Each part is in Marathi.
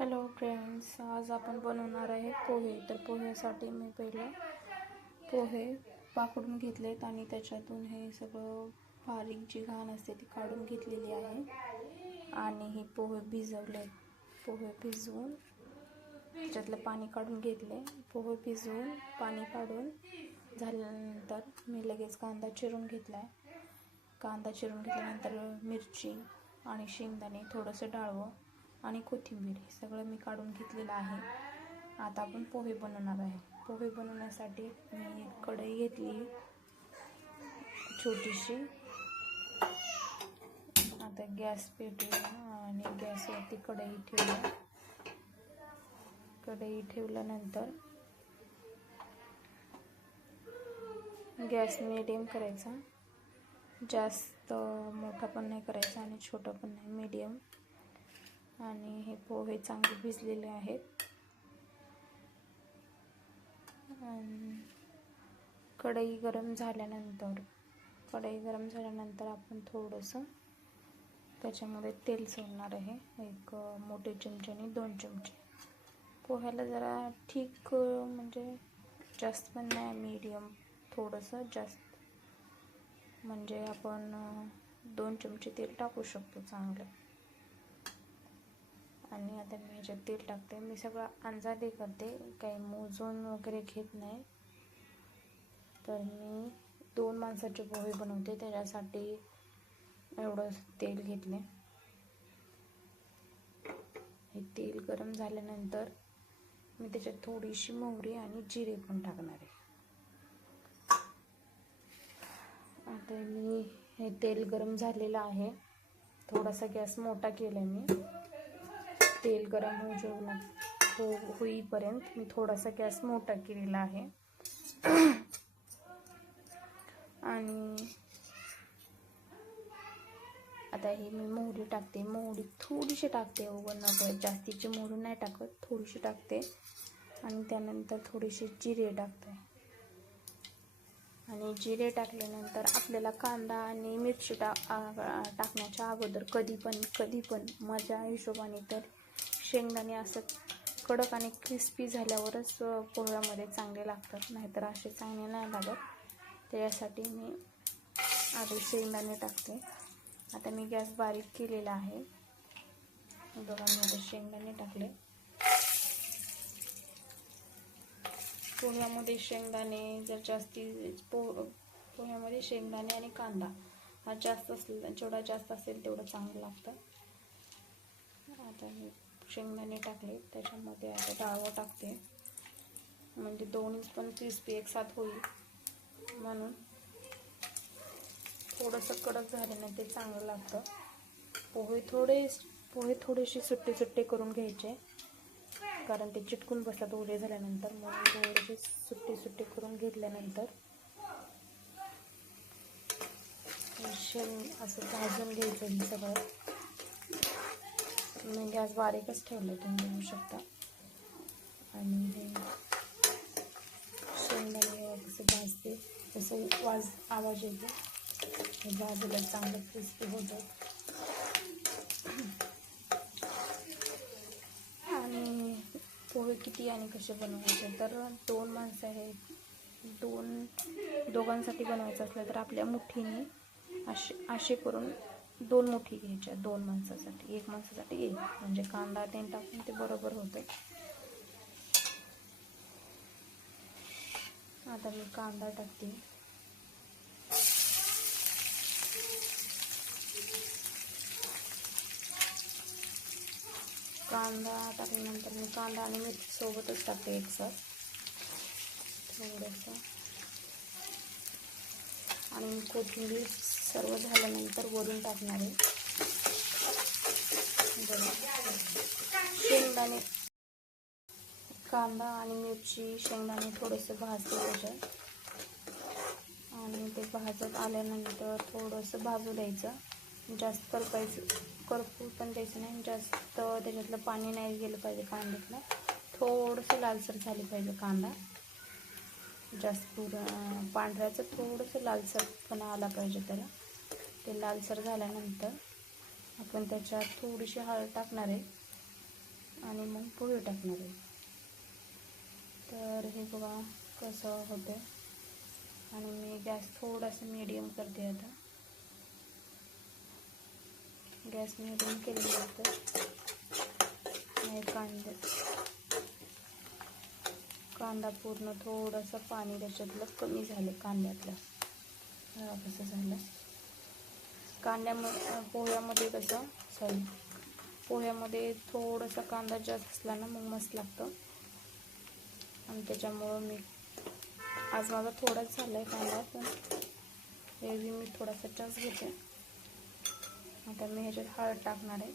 हॅलो फ्रेंड्स, आज आपण बनवणार आहे पोहे. तर पोह्यासाठी मी पहिलं पोहे पाकडून घेतलेत आणि त्याच्यातून हे सगळं बारीक जी घाण असते ती काढून घेतलेली आहे. आणि हे पोहे भिजवले. पोहे भिजवून त्याच्यातलं पाणी काढून घेतले. पोहे भिजवून पाणी काढून झाल्यानंतर मी लगेच कांदा चिरून घेतला आहे. कांदा चिरून घेतल्यानंतर मिरची आणि शेंगदाणे, थोडंसं डाळवं आणि कोथिंबीर हे सगळं मी काढून घेतलेलं आहे. आता आपण पोहे बनवणार आहे. पोहे बनवण्यासाठी मी एक कढई घेतली छोटीशी. आता गॅस पेटवला आणि गॅसवरती कढई ठेवली. कढई ठेवल्यानंतर गॅस मिडियम करायचा. जास्त मोठा पण नाही करायचा आणि छोटा पण नाही, मिडियम. आणि हे पोहे चांगले भिजलेले आहेत. कढई गरम झाल्यानंतर आपण थोडंसं त्याच्यामध्ये तेल सोडणार आहे. एक मोठे चमचे आणि 2 चमचे. पोह्याला जरा ठीक म्हणजे जास्त पण नाही, मीडियम थोडंसं जास्त, म्हणजे आपण 2 चमचे तेल टाकू शकतो चांगलं. आणि आता मी ह्याच्यात तेल टाकते. मी सगळं अंदाजे करते, काही मोजून वगैरे घेत नाही. तर मी 2 माणसाचे पोहे बनवते, त्याच्यासाठी एवढं तेल घेतले. हे तेल गरम झाल्यानंतर मी त्याच्यात थोडीशी मोहरी आणि जिरे पण टाकणार आहे. आता मी हे तेल गरम झालेलं आहे. थोडासा गॅस मोठा केला मी. तेल गरम होईपर्यंत मी थोडासा गॅस मोठा केलेला आहे. आणि आता ही मी मोहरी टाकते. मोहरी थोडीशी टाकते, नकळत जास्तीची मोहरी नाही टाकत, थोडीशी टाकते. आणि त्यानंतर थोडीशी जिरे टाकते. आणि जिरे टाकल्यानंतर आपल्याला कांदा आणि मिरची टाकण्याच्या अगोदर कधी पण माझ्या हिशोबाने तर शेंगदाणे असं कडक आणि क्रिस्पी झाल्यावरच पोह्यामध्ये चांगले लागतात, नाहीतर असे चांगले नाही लागत. त्यासाठी मी आधी शेंगदाणे टाकते. आता मी गॅस बारीक केलेला आहे. दोघांमध्ये शेंगदाणे टाकले. पोह्यामध्ये शेंगदाणे जर पोह्यामध्ये शेंगदाणे आणि कांदा हा जास्त असेल, जेवढा जास्त असेल तेवढं चांगलं लागतं. आता मी शेंगदाणे टाकले. त्याच्यामध्ये आता डाळवं टाकते, म्हणजे दोन्ही पण क्रिस्पी एकसाथ होईल म्हणून. थोडंसं कडक झाल्याने ते चांगलं लागतं. पोहे थोडेसे सुट्टे करून घ्यायचे, कारण ते चिटकून बसतात ओले झाल्यानंतर. म्हणून थोडेसे सुट्टे करून घेतल्यानंतर असं भाजून घ्यायचं हे सगळं. मी गॅस बारीकच ठेवलं, तुम्ही बघू शकता. आणि हे शेंगदाणे कसं भाजते तसं आवाज येतो. हे भाजलं चांगलं क्रिस्पी होतं. आणि पोहे किती आणि कसे बनवायचे, तर 2 माणसं आहेत. दोघांसाठी बनवायचं असलं तर आपल्या मुठीने असे करून 2 मुठी घ्यायच्या. 2 माणसासाठी, 1 माणसासाठी 1, म्हणजे कांदा ते टाकून ते बरोबर होतं. आता मी कांदा टाकते. कांदा टाकल्यानंतर मी कांदा आणि मिरची सोबतच टाकते एकसाथ थोडंसं. आणि कोथिंबीर सर्व झाल्यानंतर वरून टाकणार आहे. शेंगदाणे, कांदा आणि मिरची, शेंगदाणे थोडेसे भाजते त्याच्यात. आणि ते भाजत आल्यानंतर थोडंसं भाजू द्यायचं. जास्त करपू पण द्यायचं नाही, जास्त त्याच्यातलं पाणी नाही गेलं पाहिजे कांद्यातलं. थोडंसं लालसर झाली पाहिजे कांदा. जास्त पांढऱ्याचं थोडंसं लालसरपणा आला पाहिजे त्याला. ते लालसर झाल्यानंतर आपण त्याच्यात थोडीशी हळद टाकणार आहे. आणि मग पोहे टाकणार आहे. तर हे बघा कसं होतं. आणि मी गॅस थोडासा मीडियम करते. आता गॅस मीडियम केल्यानंतर कांदा पूर्ण थोडंसं पाणी त्याच्यातलं कमी झालं कांद्यातलं. कसं झालं पोह्यामध्ये पोह्यामध्ये थोडासा कांदा जास्त असला ना मग मस्त लागतं. आणि त्याच्यामुळं आज माझा थोडाच झाला आहे कांदा, पण एरवी मी थोडासा जास्त घेते. आता मी ह्याच्यात हळद टाकणार आहे.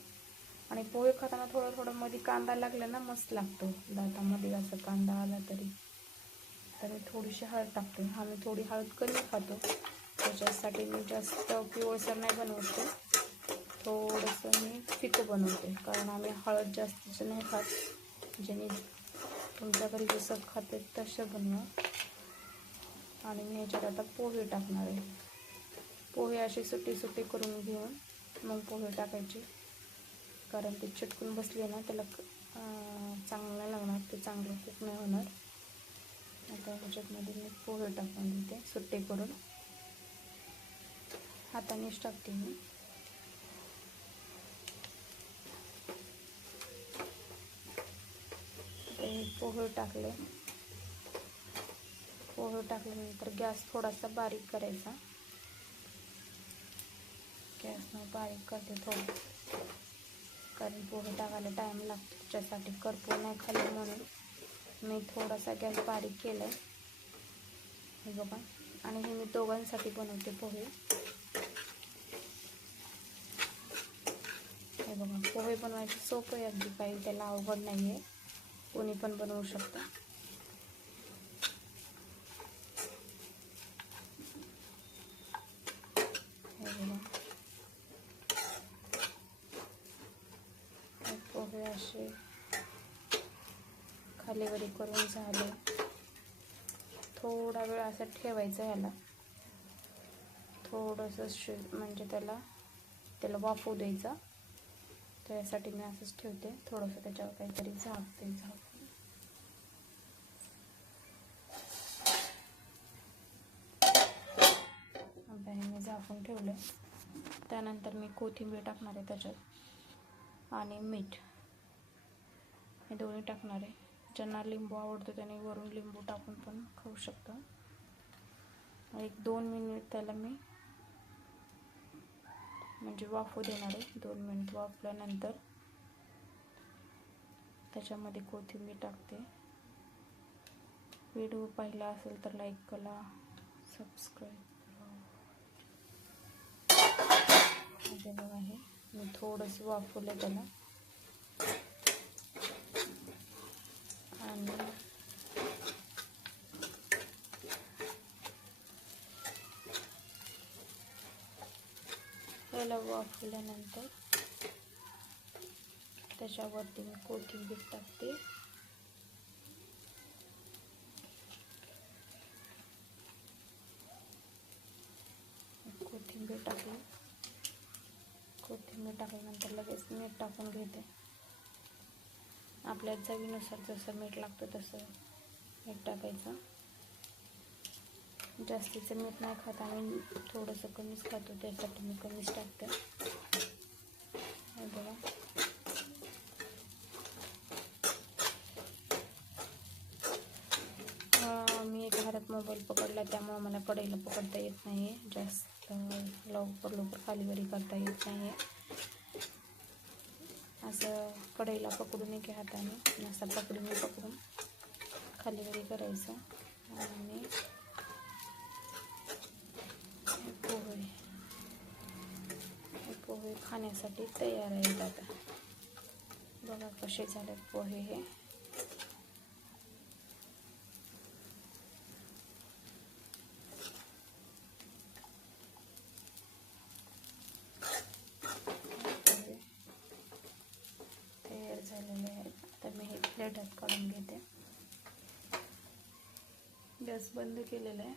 आणि पोहे खाताना थोडं मध्ये कांदा लागला ना मस्त लागतो. दातामध्ये असं कांदा आला तरी तर थोडीशी हळद टाकते. आम्ही थोडी हळद कमी खातो, त्याच्यासाठी मी जास्त पिवळसर नाही बनवते. थोडंसं मी फिकं बनवते, कारण आम्ही हळद जास्तीचं नाही खात. ज्याने तुमच्या घरी जसं खाते तसं बनवा. आणि मी ह्याच्यात आता पोहे टाकणार आहे. पोहे असे सुट्टी करून घेऊन मग पोहे टाकायचे, कारण ते चिटकून बसले ना त्याला चांगलं नाही लागणार, ते चांगलं कुक नाही होणार. आता ह्याच्यातमध्ये मी पोहे टाकून देते सुट्टे करून. हातानेच टाकते मी. पोहे टाकल्यानंतर गॅस थोडासा बारीक करायचा. गॅस बारीक करते थोडं, कारण पोहे टाकायला टाईम लागतो. त्याच्यासाठी करपूर नाही खाली म्हणून मी थोडासा गॅस बारीक केला आहे. हे बघा. आणि हे मी दोघांसाठी बनवते पोहे. हे बघा, पोहे बनवायचं सोपं आहे अगदी, काही त्याला अवघड नाही आहे, कोणी पण बनवू शकतं. हे बघा, पोहे असे खालीवरी करून झाले. थोडा वेळ असं ठेवायचं ह्याला, थोडंसं म्हणजे त्याला वाफू द्यायचा. त्यासाठी मी असंच ठेवते. थोडंसं त्याच्यावर काहीतरी झाकते. आता हे मी झाकून ठेवलं. त्यानंतर मी कोथिंबीर टाकणार आहे त्याच्यात, आणि मीठ हे दोन्ही टाकणार आहे. ज्यांना लिंबू आवडतो त्याने वरून लिंबू टाकून पण खाऊ शकतो. 1-2 मिनिट त्याला मी म्हणजे वाफू देणार आहे. 2 मिनिट वाफल्यानंतर त्याच्यामध्ये कोथिंबीर टाकते. व्हिडिओ पाहिला असेल तर लाईक करा, सबस्क्राईब करा. बघा, हे मी थोडंसं वाफवलं त्याला. आणि त्याला वाफवल्यानंतर त्याच्यावरती मी कोथिंबीर टाकते. कोथिंबीर टाकल्यानंतर लगेच मीठ टाकून घेते. आपल्या चवीनुसार जसं मीठ लागतं तसं मीठ टाकायचं. जास्तीचं मीठ नाही खात आम्ही, थोडंसं कमीच खातो, त्यासाठी मी कमीच टाकते. हे बघा, मी एका हातात मोबाईल पकडला, त्यामुळे मला कढईला पकडता येत नाही आहे. जास्त लवकर खालीवरी करता येत नाही आहे. असं कढईला पकडून एका हाताने असं पकडून खालीवरी करायचं. आणि पोहे खाण्यासाठी तयार आहेत. आता बघा कसे झालेत पोहे. हे तयार झालेले आहेत. आता मी हे प्लेटात काढून घेते. गॅस बंद केलेला आहे.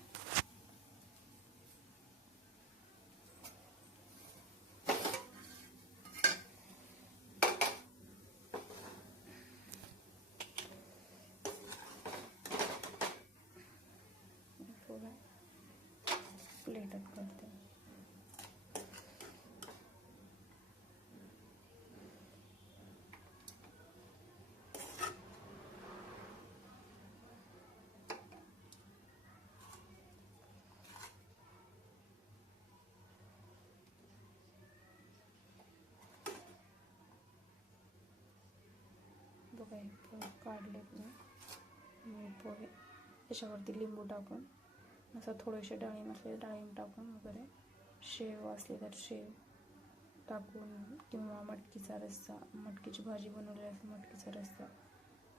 बटाट करते. बघा हे पोहे काढलेत मी पोहे त्याच्यावरती लिंबू टाकून असं थोडेसे डाळिंब असले डाळिंब टाकून वगैरे शेव असले तर शेव टाकून किंवा मटकीचा रस्सा मटकीची भाजी बनवली असेल मटकीचा रस्सा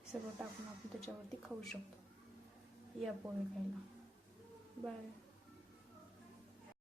सगळं टाकून आपण त्याच्यावरती खाऊ शकतो. या पोहे खायला. बाय.